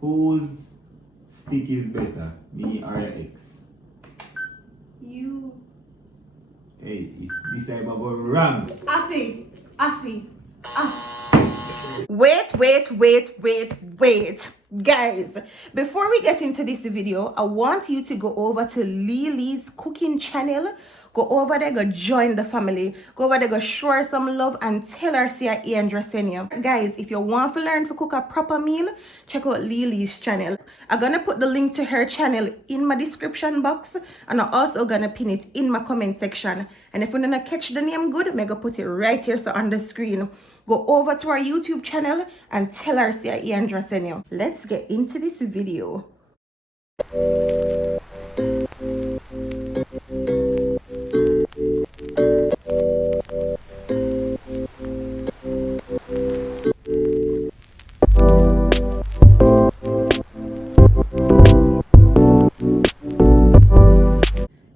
Whose stick is better, me or your ex? You. Hey, if this time I go wrong. Afi. Wait. Guys, before we get into this video, I want you to go over to Lily's cooking channel. Go over there, go join the family. Go over there, go show her some love and tell her see her Andra send you. Guys, if you want to learn to cook a proper meal, check out Lily's channel. I'm gonna put the link to her channel in my description box, and I'm also gonna pin it in my comment section. And if you wanna catch the name good, I'm gonna put it right here so on the screen. Go over to our YouTube channel and tell her see Andra send you. Let's get into this video.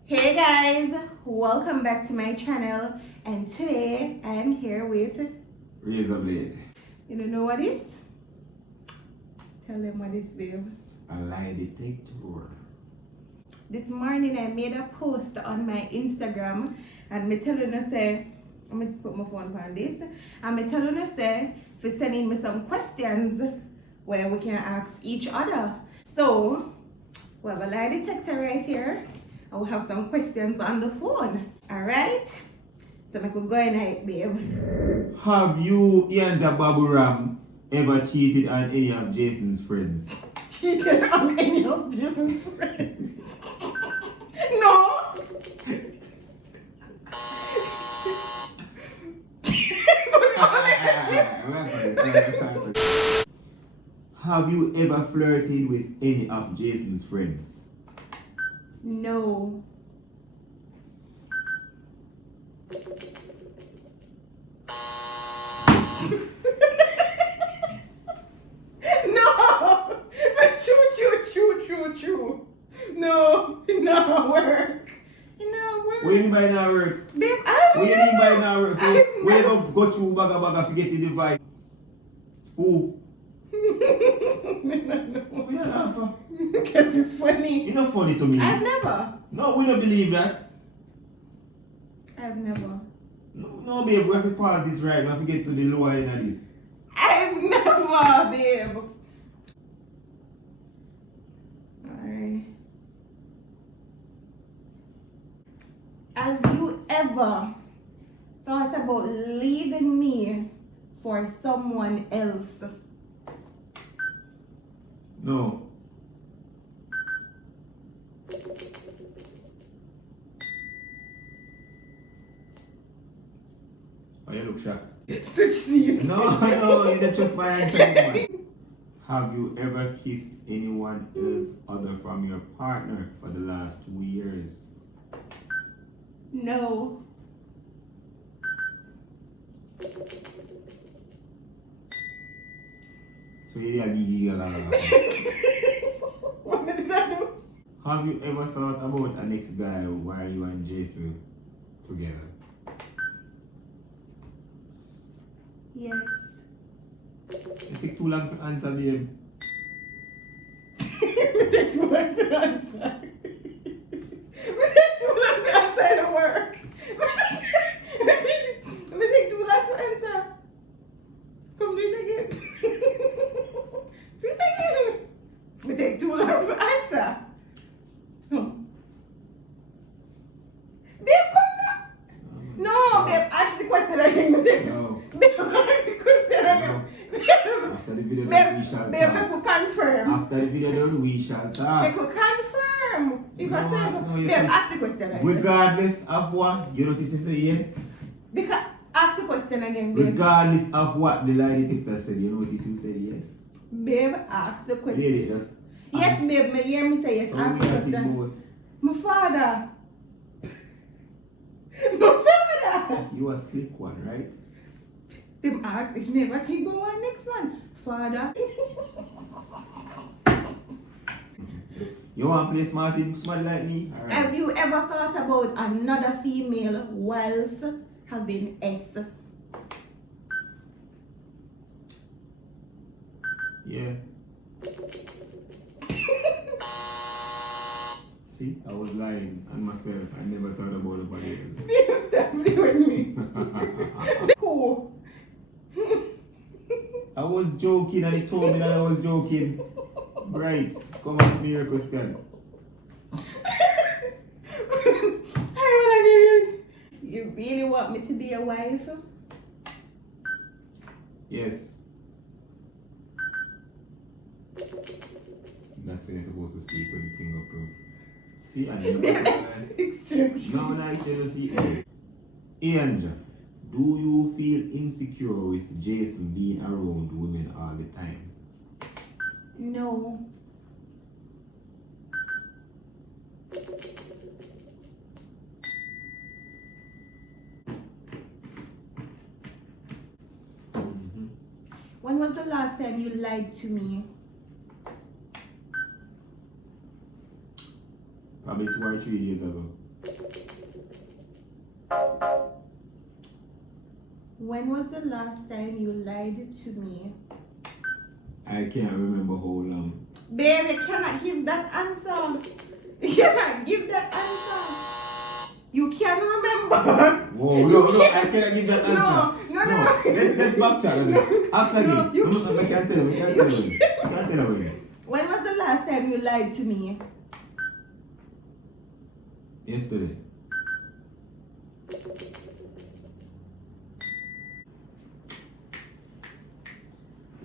Hey guys, welcome back to my channel, and today I am here with Razor blade. you don't know what is? Tell them what is, babe. A lie detector. This morning I made a post on my Instagram and me telling her say, I'm going to put my phone on this, and me telling her say for sending me some questions where we can ask each other. So we have a lie detector right here and we have some questions on the phone. Alright? So I could go in it, babe. Have you, Ianja Baburam, ever cheated on any of Jason's friends? Cheated on any of Jason's friends? No! Have you ever flirted with any of Jason's friends? No. No! True. No, it not work. It not work. What do you mean by not work? Babe, What do you mean by not work? So, where you go through baga to get the device? Who? What you laugh for? Because it's funny. You're not funny to me. I've never. No, we don't believe that. I've never. No, babe, we have to pause this right. We have to get to the lower end of this. I've never, babe. Alright. Have you ever thought about leaving me for someone else? No. Oh, you look shocked. Such serious. No, you don't trust my answer. Have you ever kissed anyone else other from your partner for the last 2 years? No. So you did What did I do? Have you ever thought about an ex guy while you and Jason together? Yes. It take too long to answer, babe. It take too long to answer. It take too long to answer the work. It take too long to answer. Come do it again. Do it again. It take too long to answer. Come. Babe, come now. No, babe, ask the question again. No. Babe, ask the question again. After the video done, we shall Babe, talk. we could confirm. After the video done, we shall We talk. could confirm. If I say, No, you babe, see, ask the question again. regardless of what, you notice he say yes. Because, ask the question again, babe. Regardless of what the lie detector said, you notice you said yes. Babe, ask the question. Lady, that's Yes, babe, me hear me say yes. so Ask we the got it question. both. My father. My father. You a slick one, right? Them ask if never think about one next one. Father. You want to play smart like me? All right. Have you ever thought about another female whilst having S? Yeah. See, I was lying on myself. I never thought about nobody else. Please stop doing me. Who? I was joking and he told me that I was joking. Right. Come ask me your question. You really want me to be your wife? Yes. That's when you're supposed to speak when the thing approved. See, I never. No, I should see. Angel, do you feel insecure with Jason being around women all the time? No. When was the last time you lied to me? Probably 2 or 3 days ago. When was the last time you lied to me? I can't remember how long. Babe, you cannot give that answer. You cannot give that answer. You can't remember. Whoa, no, I cannot give that answer. No. Let's backtrack. Ask again. I can't tell him. I can't tell him. When was the last time you lied to me? Yesterday.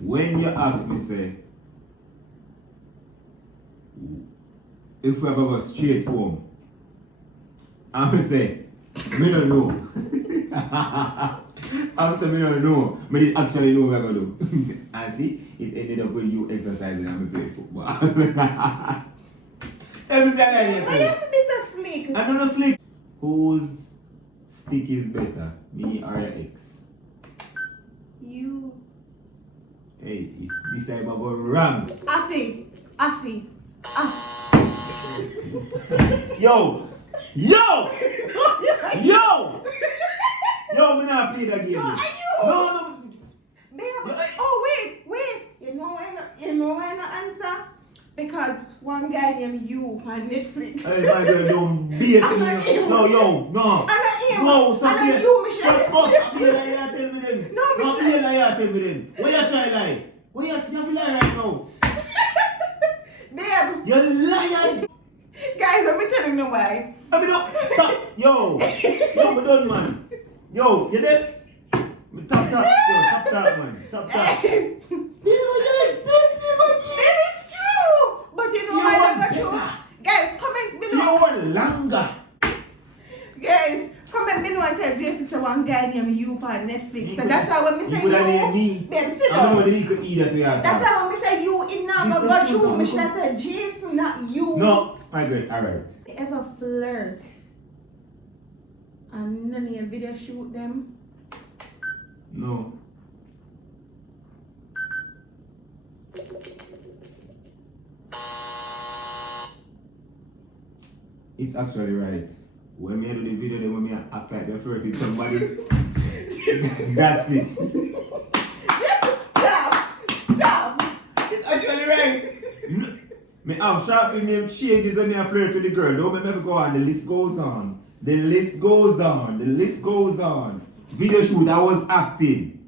When you ask me, say, if we ever go straight home, I'm going to say, me don't know. I'm saying me don't know. Me didn't actually know what I'm going to do. And see, it ended up with you exercising and me playing football. Let me say that. Why you have to be so slick? I'm not slick. Whose stick is better, me or your ex? You. Hey, if this time I go wrong. Afi. Yo, me not play that game. No, are you? No. Babe, oh wait. You know why not answer? Because one guy named you on Netflix. Hey, my girl, don't be a thing. No. I'm not him. No, so I'm not you, Michelle. Tell me then. No, Michelle. Tell me then. What you try lie? What you have to lie right now? Babe. You're lying. Guys, let me tell you no why. I mean, no, stop. Yo, me done, man. Yo, you deaf? Stop. Yo, stop that, man. Stop that. Babe, it's true. But you know why I got true? Guys, comment below. You longer. Guys, comment below and tell Jason say one guy named you on Netflix. So that's how when me say you. Name me. Babe, sit I don't know down. the little E that we have. That's how when me say you, it now You got just true. do Me should have said Jason, not you. No, my good. All right. You ever flirt and none of your video shoot them? No. It's actually right. When me do the video, then when me act like they're flirting somebody, that's it. Stop. It's actually right. Me have sharp name changes when me a flirt with the girl. Don't me ever go on. The list goes on. Video shoot, I was acting.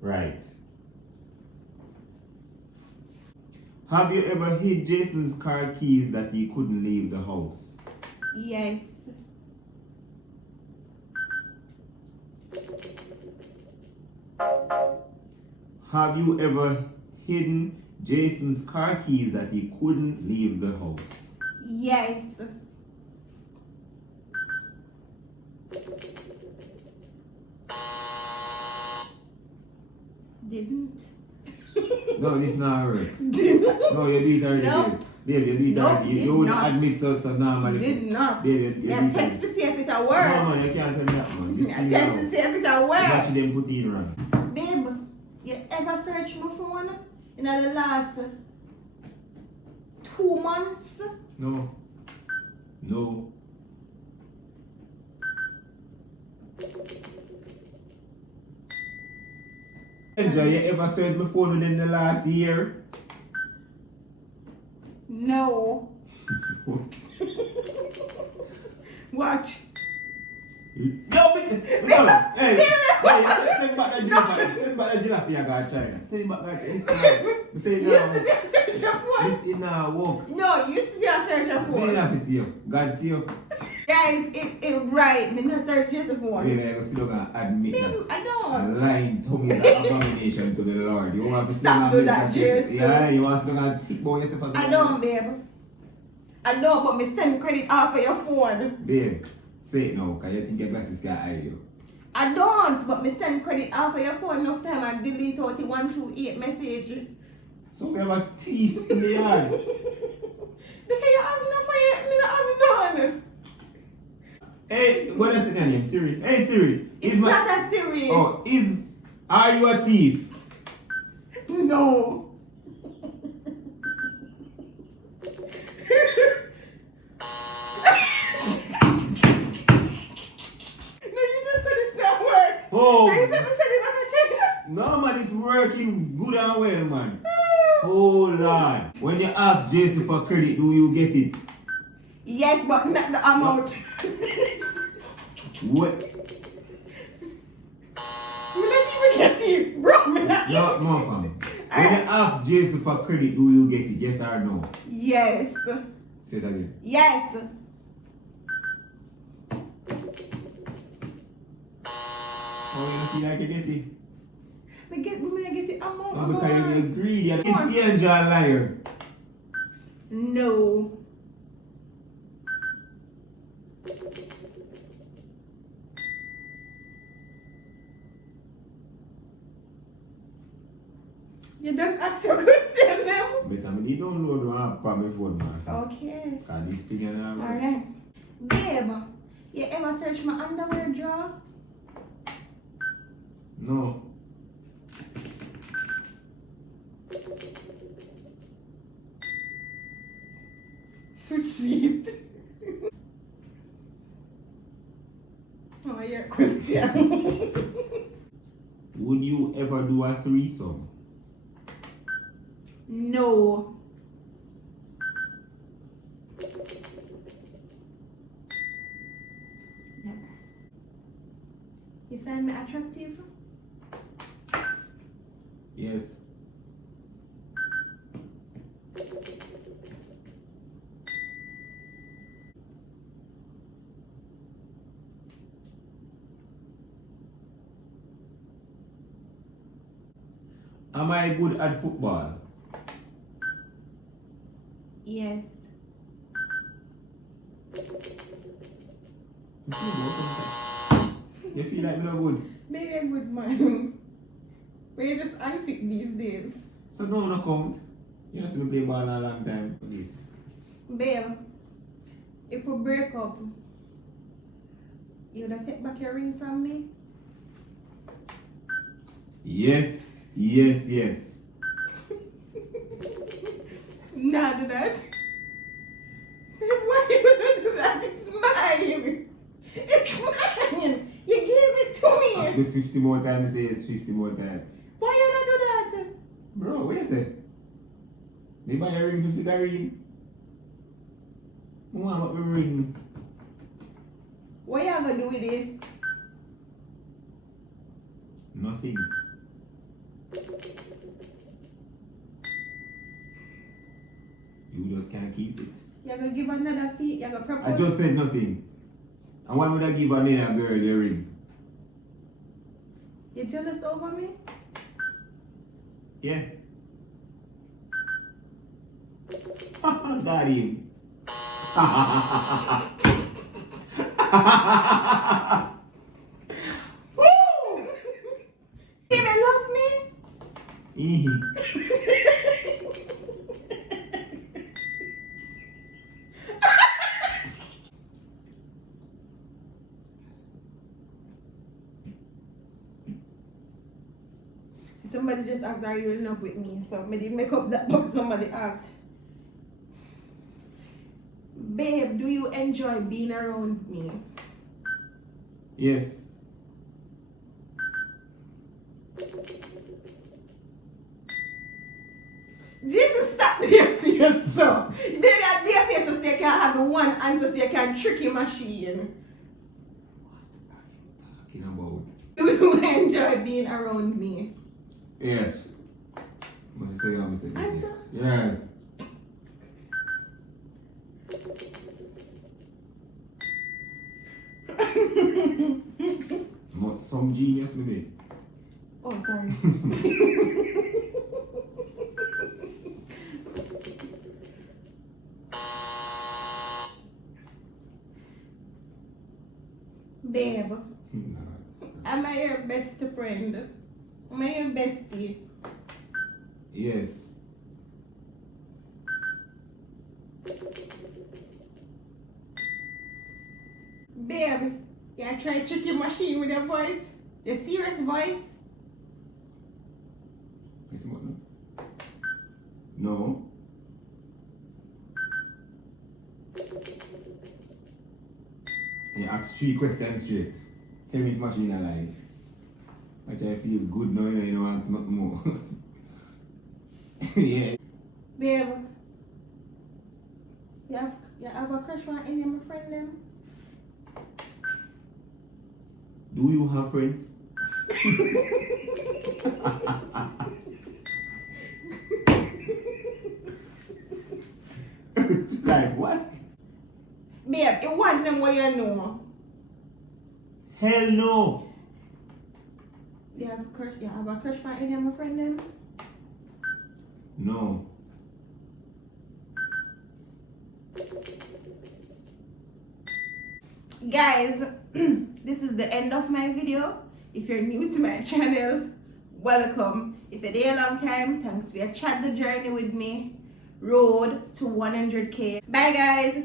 Right. Have you ever hid Jason's car keys that he couldn't leave the house? Yes. Have you ever hidden Jason's car keys that he couldn't leave the house? Yes. Didn't. No, this not right. No, you did it already. No. Babe, you did it No, already. did You would not. admit so normally. Did not. Babe, you Yeah, did it. test to see if it's a No, word. man, you can't tell me that, man. This Yeah, thing test now. to see if it's a Watch word. them put in wrong. Babe, you ever search my phone in the last 2 months? No. Angel, you ever searched my phone within the last year? No. Watch. Yo, hey, send back the giraffe. Send back the giraffe. You got China. Send back that. This is You used to be a searcher for. This is now work. No, you used to be a searcher for. Me not see you. God see you. Guys, it right. Me not searcher for. Really, I still gonna admit that. I A don't. lying tongue is an abomination to the Lord. You want to see Stop doing that, Jason. Yeah, you want to think about yourself as I don't, babe. I don't, but me send credit off of your phone. Babe, say it now, because you think your glasses can hide you. I don't, but me send credit off of your phone enough time and delete out the 128 message. So we have a thief in the yard. Because you have enough for you, me not have none. Hey, what is your name? Siri. Hey Siri. It's not a Siri. Oh, are you a thief? No. Oh, You said it back at no man, it's working good and well, man. Oh Lord. When you ask Jason for credit, do you get it? Yes, but not the amount. What? Me not even get it, bro. Me not No, even. no, fam. When you ask Jason for credit, do you get it? Yes or no? Yes. Say it again. Yes. Oh, you feel like you get it? Me get the amount. No, because you're greedy. It's the angel liar. No. You don't ask your question now. But I mean, you don't know the app on my phone, man. Okay. Because this thing and all. Alright. Babe, you ever search my underwear drawer? No. Switch seat. Oh, your question. Would you ever do a threesome? No. Never. You find me attractive? Yes. Am I good at football? Yes. You feel like me not good? Maybe a good man. But you're just unfit these days. So no count. You know, see me play ball a long time for this. Babe, if we break up, you gonna take back your ring from me? Yes. Nah, do that. Why you gonna do that? It's mine. It's mine. You gave it to Ask me. me 50 more times, say yes 50 more times. Why you gonna do that? Bro, what you say? Me buy a ring for figurine. I want a ring. What you gonna do with it? Nothing. You just can't keep it. You gonna give another fee? You gonna propose? I just said nothing. And why would I give a man and girl a ring? You jealous over me? Yeah. Got him. Woo! You may love me? Somebody just asked, are you in love with me? So I didn't make up that, but somebody asked. Babe, do you enjoy being around me? Yes. Jesus, stop their face, so. Baby, at their face, so you can't have have one answer so you can trick your machine. Talking about. Do you enjoy being around me? Yes. Must say I'm saying. Answer. Yeah. Some genius maybe. Oh, sorry. Babe, am I your best friend? Am I your bestie? Yes. Babe, you try to trick your machine with your voice? Your serious voice? Yes, what no? No. You ask 3 questions straight. Tell me if machine alive. I try to feel good now, you don't want nothing more. Yeah. Babe, you have a crush on any of my friend them? Do you have friends? Like what? Babe, you want them what you know. Hell no. You have a crush on any of my friend them? No. Guys, this is the end of my video. If you're new to my channel, welcome. If you're there a long time, thanks for your chat the journey with me. Road to 100K. Bye guys.